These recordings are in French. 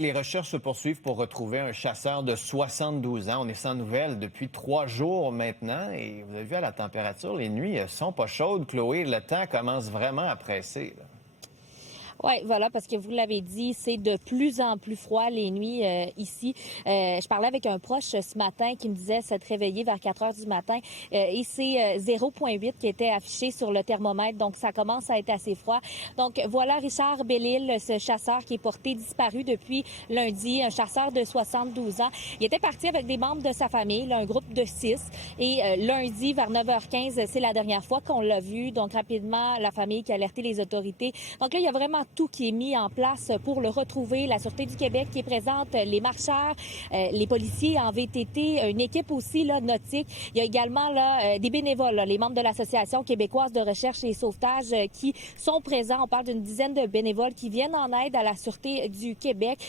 Les recherches se poursuivent pour retrouver un chasseur de 72 ans. On est sans nouvelles depuis 3 jours maintenant. Et vous avez vu à la température, les nuits sont pas chaudes, Chloé. Le temps commence vraiment à presser, là. Oui, voilà, parce que vous l'avez dit, c'est de plus en plus froid les nuits ici. Je parlais avec un proche ce matin qui me disait s'être réveillé vers 4 heures du matin et c'est 0,8 qui était affiché sur le thermomètre, donc ça commence à être assez froid. Donc voilà Richard Bellil, ce chasseur qui est porté disparu depuis lundi, un chasseur de 72 ans. Il était parti avec des membres de sa famille, là, un groupe de 6, et lundi vers 9h15, c'est la dernière fois qu'on l'a vu. Donc rapidement, la famille qui a alerté les autorités. Donc là, il y a vraiment tout qui est mis en place pour le retrouver. La Sûreté du Québec qui est présente, les marcheurs, les policiers en VTT, une équipe aussi là, nautique. Il y a également là, des bénévoles, là, les membres de l'Association québécoise de recherche et sauvetage qui sont présents. On parle d'une dizaine de bénévoles qui viennent en aide à la Sûreté du Québec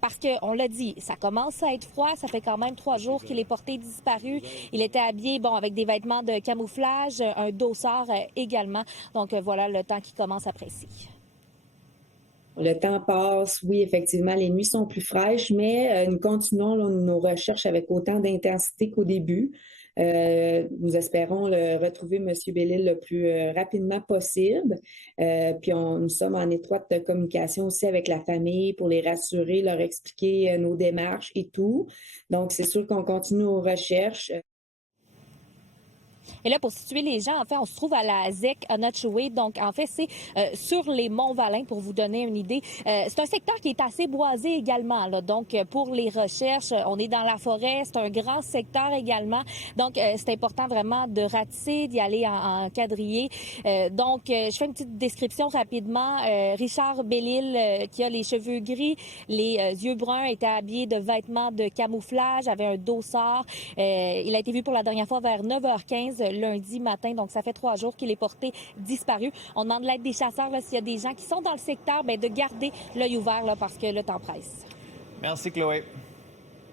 parce qu'on l'a dit, ça commence à être froid. Ça fait quand même 3 jours qu'il est porté disparu. Il était habillé avec des vêtements de camouflage, un dossard également. Donc voilà le temps qui commence à presser. Le temps passe, oui, effectivement, les nuits sont plus fraîches, mais nous continuons là, nos recherches avec autant d'intensité qu'au début. Nous espérons retrouver M. Bellil le plus rapidement possible. Puis nous sommes en étroite communication aussi avec la famille pour les rassurer, leur expliquer nos démarches et tout. Donc, c'est sûr qu'on continue nos recherches. Et là, pour situer les gens, en fait, on se trouve à la ZEC Onotchoué. Donc, en fait, c'est sur les Monts-Valin, pour vous donner une idée. C'est un secteur qui est assez boisé également, là. Donc, pour les recherches, on est dans la forêt. C'est un grand secteur également. Donc, c'est important vraiment de ratisser, d'y aller en quadrillé. Donc, je fais une petite description rapidement. Richard Bellil, qui a les cheveux gris, les yeux bruns, était habillé de vêtements de camouflage, avait un dossard. Il a été vu pour la dernière fois vers 9h15 lundi matin. Donc, ça fait 3 jours qu'il est porté disparu. On demande l'aide des chasseurs, là, s'il y a des gens qui sont dans le secteur, de garder l'œil ouvert là, parce que le temps presse. Merci, Chloé.